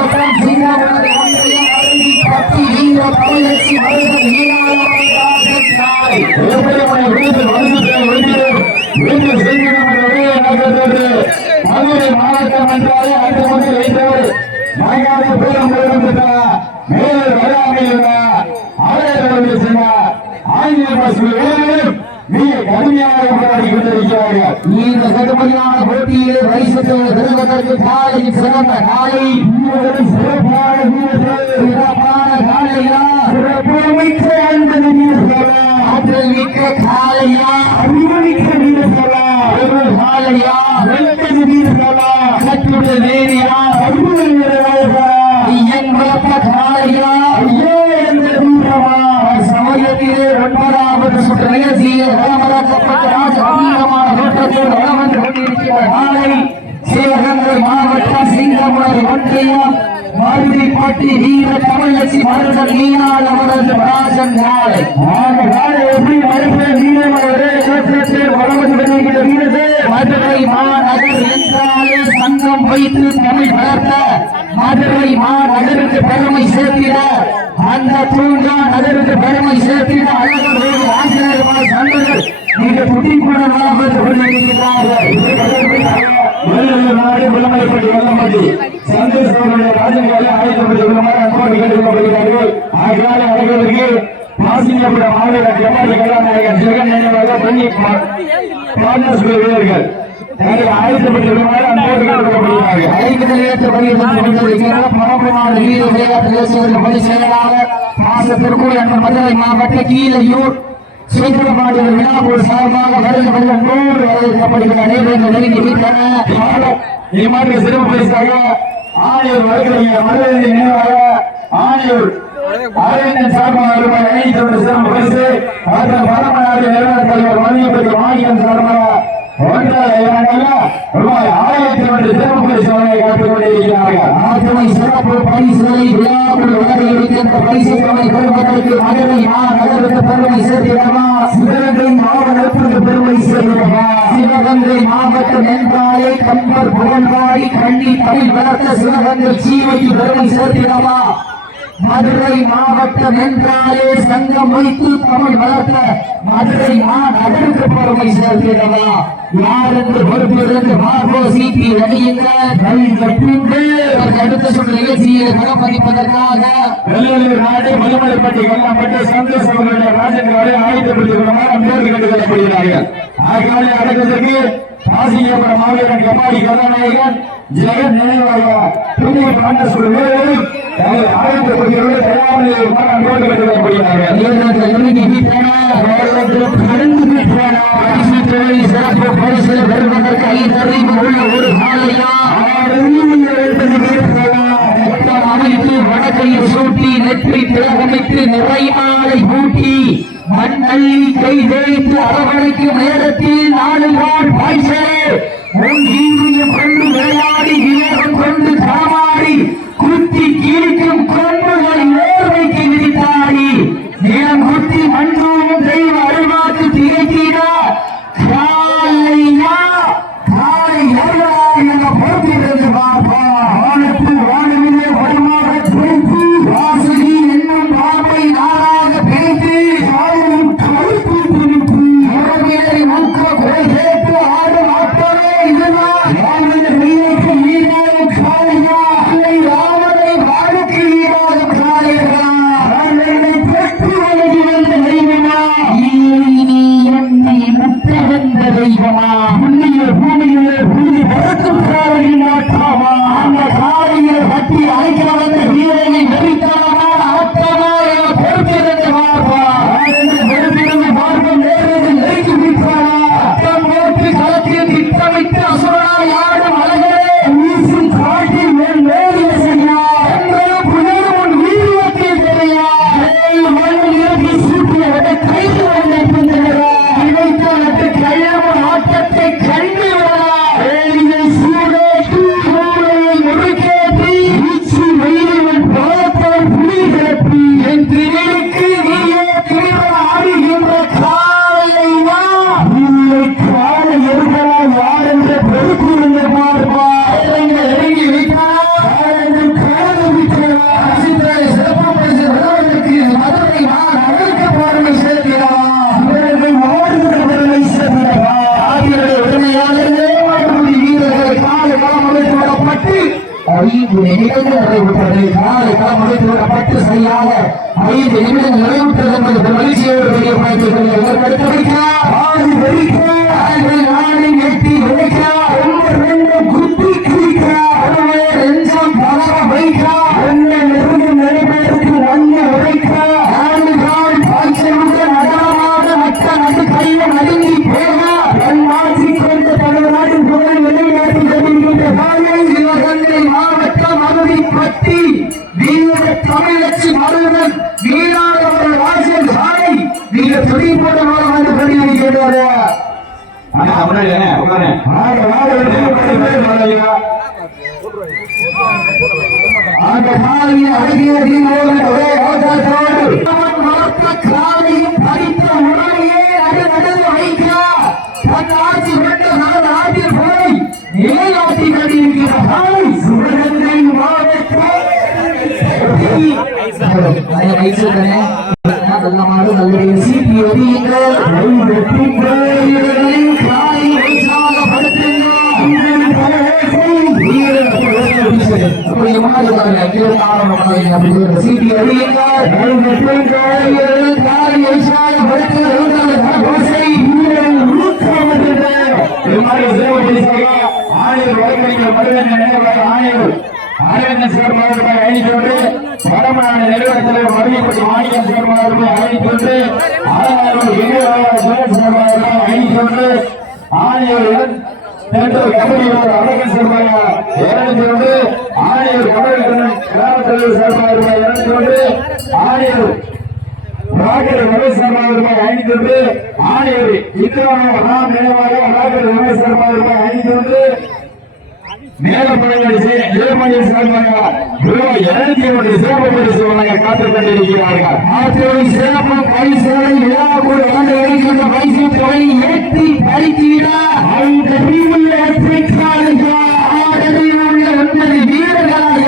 மாவட்டம் சிங்கமுனது ஒன்றியம் தமிழச்சி மதுரை மாவட்டம் என்றாலே அடுத்த வந்து வைத்தவர் பேரம் மேலே வராமல் ஆலயத்தில் ஆங்கில மிக கடுமையாக போராடி கொண்டிருக்கிறார்கள் இந்த கடுமையான போட்டியிலே வயசுக்கு பெறுவதற்கு சிறந்த காலை. சிறப்பான வீரர்கள் சிறப்பான காலையா சிறப்புமிக்க அன்பது வீரர்களா ஆற்றல் மிக்க காலையா அறிவுமிக்க வீரர்களா ஒரு காலையா வெள்ளது வீரர்களா சற்றுடைய வேறியா அற்புத வீரர்களா ஐயன் வளர்த்த காலையா ஐயோ என்ற வீரமா சமயத்திலே ஒன்பதாவது சுற்று நிகழ்ச்சியில் வளமரக்கப்பட்ட ராஜ கம்பீரமான தோற்றத்தில் வளம் வந்து கொண்டிருக்கிற காலை சிவகங்கை மாவட்டம் சிங்கமுனது ஒன்றியம் மருதிப்பட்டி வீர தமிழச்சி மருதன் நீனாள் அவரது ராஜன் காலை ஆக நாளை எப்படி மறுபடியும் வீரமா ஒரே கோத்திரத்தில் வளர்ந்து கொண்டிருக்கிற வீரர்கள் மதுரை மாநகர் என்றாலே சங்கம் வைத்து தமிழ் வளர்த்த மதுரை மாநகருக்கு பெருமை சேர்த்திட அந்த தூங்கா நகருக்கு பெருமை சேர்த்திட அழகர் ஆசிரியர் சங்கங்கள் மிக முதலில் நாடு விளம்பரப்பட்டு வெள்ளம்பட்டி சந்தோஷங்களுடைய ராஜ்யங்களை ஆயத்தப்பட்டு விளம்பரம் அன்போடு கேட்டுக்கொள்ளப்படுகிறார்கள் ஆகையால் அவர்களுக்கு பாசிங்கப்பட மாவட்ட ஜமாடி கதாநாயகர் ஜெகன் நினைவாக பண்ணி பார்ட்னர்ஸ் வீரர்கள் அவர்கள் ஆயத்தப்பட்டு அன்போடு கேட்டுக்கொள்ளப்படுகிறார்கள் ஐந்து ஏற்றப்படுகிறது கொண்டிருக்கிற பரம்பநாடு வீர விளையாட்டு பணி செயலாளர் மாசத்திற்குள் என்ற மதுரை மாவட்ட கீழையூர் சூத்திரபாடி விழாக்குழு சார்பாக வருக வருக நூறு வரவேற்கப்படுகிற அனைவரும் நெருங்கி விட்டன இம்மாதிரி சிறப்பு பரிசாக ஆணையூர் வருகிற மதுரை நினைவாக ஆணையூர் அரவிந்தன் சார்பாக ரூபாய் ஐநூத்தி சிறப்பு பரிசு மற்றும் பரமநாடு நிறுவன தலைவர் மணியப்பதி மாநிலம் சார்பாக ரூபாய் ஆயிரத்தி ஒன்று சிறப்பு பரிசு வழங்கி காத்துக் கொண்டிருக்கிறார்கள் ஆற்றுமை சிறப்பு பரிசுகளை இருக்கின்ற மதுரை மாநகருக்கு பெருமை சேர்த்திடவா சிவகங்கை மாவட்டத்திற்கு பெருமை சிவகங்கை மாவட்டம் என்றாலே கம்பர் கண்ணி தமிழ் வளர்த்த சிவகங்கை பெருமை சேர்த்திடவா? மதுரை மாவட்டம் என்றாலே சங்கம் வைத்து தமிழ் வளர்த்த மதுரை மாநகருக்கு பெருமை சேர்த்திடவா? யார் என்று பொறுப்பிலிருந்து மார்போ சிபி அணியுங்க அடுத்த சொல்ற நிகழ்ச்சியை பலப்பதிப்பதற்காக வெள்ளலூர் நாடு மலுமலைப்பட்டி கொல்லப்பட்டு சந்தோஷ் அவர்களுடைய ராஜன்களை ஆயுதப்படுத்திக் கொள்ளமாக அன்போடு கேட்டுக் கொள்ளப்படுகிறார்கள் ஆகியோரை அடக்குவதற்கு காசியபுரம் மாவீரன் எம்மாடி கதாநாயகன் ஜெகன் நினைவாக புதிய பாண்டசுவர் வீரர்கள் தங்களை ஆயுதப்படுத்தியுள்ள தயாரில் இருக்குமாறு அன்போடு கேட்டுக் பரிசு சிறப்பு பரிசு பெறுவதற்கு ஐந்து அறிவு உள்ள ஒரு மாலையா? வடக்கையில் சூட்டி நெற்றி திலகமிட்டு நிறை மாலை பூட்டி மண்ணை கை வைத்து அரவணைக்கும் நேரத்தில் நாலு வான் பாய்ச்சலே உன் வீரியம் கொண்டு விளையாடி விவேகம் கொண்டு களமாடி குத்தி கீழ்க்கும் கொண்டு பாதி வெடிக்கும் அந்த நல்ல நல்ல சீட்டி எறியுங்கள் வடமநாடு நிறுவன தலைவர் மருவிப்பட்டி மாநிலம் சேர்மாவர்கள் அழைத்து ஆளுநர் ஐநூறு ஆணையர் திண்டுக்கல் கபடியோட அழகன் சார்பாக இருநூத்தி ஆணையர் கபடிக்கண்ணன் கிராம தலைவர் சார்பாக ரூபாய் இருநூத்தி ஒன்று ஆணையர் ராகர் ரமேஷ் ரூபாய் ஐநூத்தி ஒன்று ஆணையர் இந்திரவனம் ராம் நினைவாக ராகர் ரமேஷ் சார்பாக ரூபாய் ஐநூத்தி ஒன்று நேரப்படைகள் ஏழ்மணிய சிறந்தவர்கள் இரண்டு சிறப்பு பரிசு வழங்க காத்துக் கொண்டிருக்கிறார்கள் அவர்களுடைய சிறப்பு பரிசுகளை விழாவுக்குள் வழங்க இருக்கின்ற பரிசு தொகை ஏற்றி பறித்தீட. அவர்கள் உள்ள ஒன்பது வீரர்களாக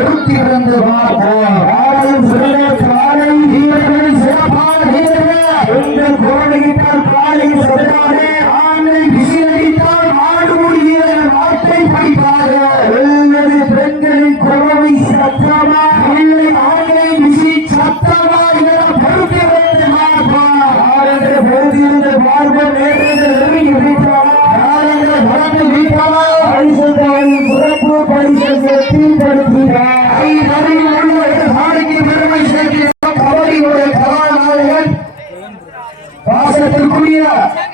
எழுபத்தி இரண்டு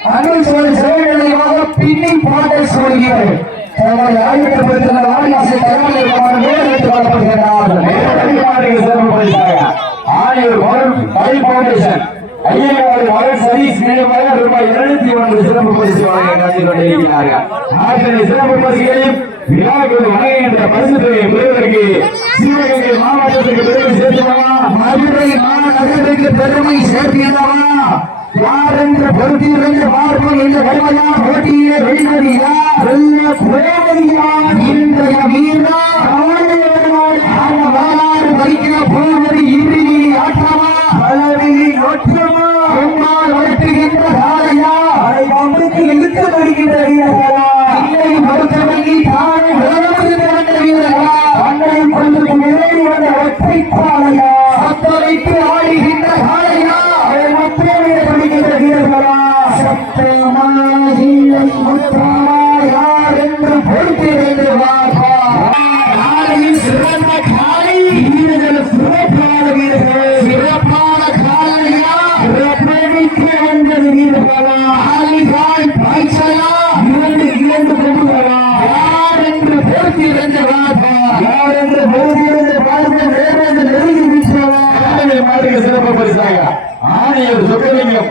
அருள் சோழ சிறைநிலையமாக பின்னி பாட்டை சொல்கிறார்கள். தங்களை ஆயுதப்படுத்தின வாரிசை தலைமையிலிருக்குமாறு மேலெடுத்துக் கொள்ளப்படுகிறார்கள் மேலதிகாரிகள் சிறப்புப்படுத்தாங்க ஆணையர் மருள் பயில் பவுண்டேஷன் ஐயங்காரி மருள் சதீஷ் நினைவாக ரூபாய் இருநூத்தி ஒன்று சிறப்பு பரிசு வழங்க கலந்து கொண்டிருக்கிறார்கள். ஆற்றலை சிறப்பு பரிசுகளையும் விழாவுக்கு வழங்குகின்ற பரிசு தொகையை பெறுவதற்கு சிவகங்கை மாவட்டத்திற்கு பெருமை சேர்த்துள்ளவா மதுரை மாநகரத்திற்கு பெருமை சேர்த்தியதவா யார் என்ற பொருத்தியிலிருந்து பார்ப்போம் என்ற வறுமையா போட்டியே வெளிமதியா சிறப்பு பரிசாக ஆணையர் சுப்பிரலிங்கம்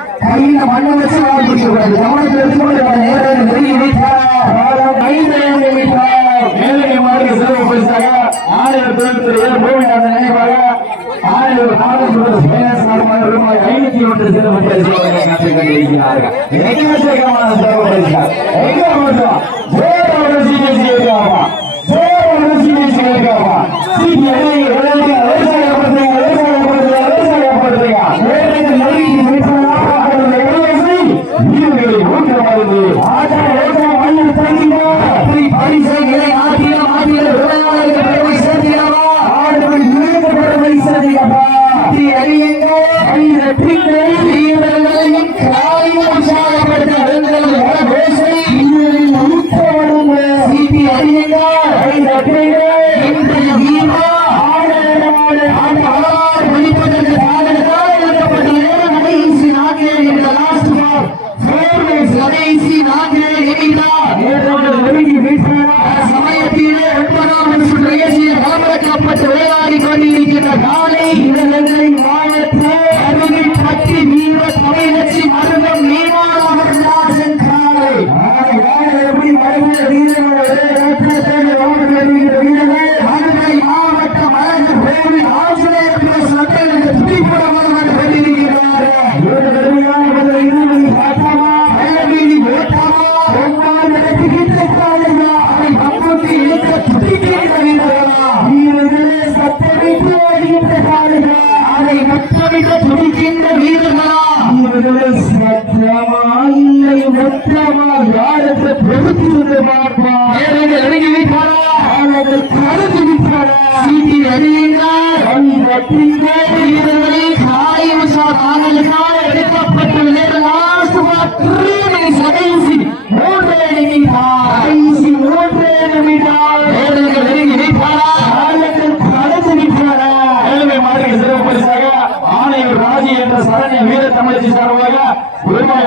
இருக்கான் எங்க வச்சிருக்கான் எங்க போட்டுவான் திருநெல்வேலி மாவட்ட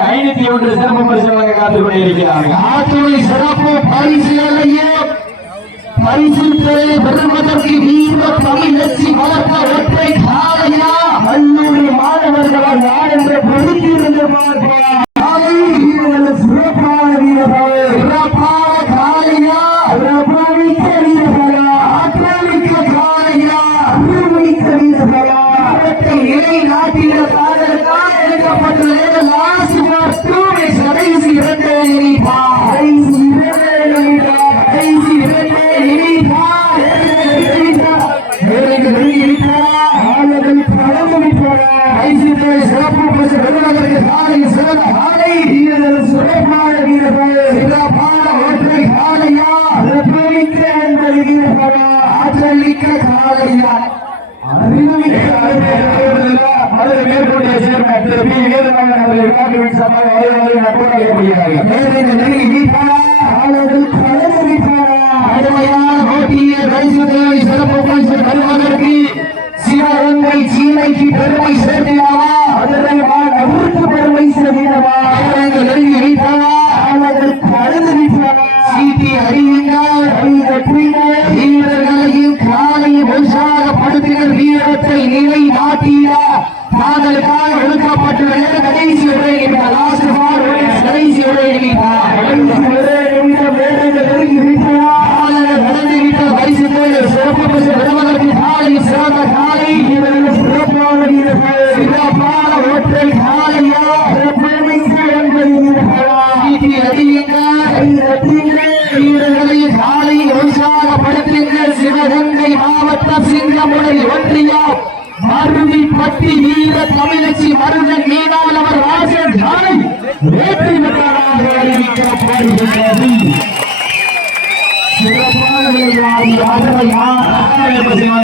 ஐநூத்தி ஒன்று சிறப்பு பரிசு வழங்க காத்துக் கொண்டிருக்கிறார்கள். ஆத்துறை சிறப்பு பரிசுகளையே பரிசு பெரிய பெருமதற்கு வீர தமிழ் எச்சி வளர்த்த ஒற்றை காலையா கல்லூரி மாணவர்களால் யார் என்று பொறுத்திருந்து பார்க்கிறார்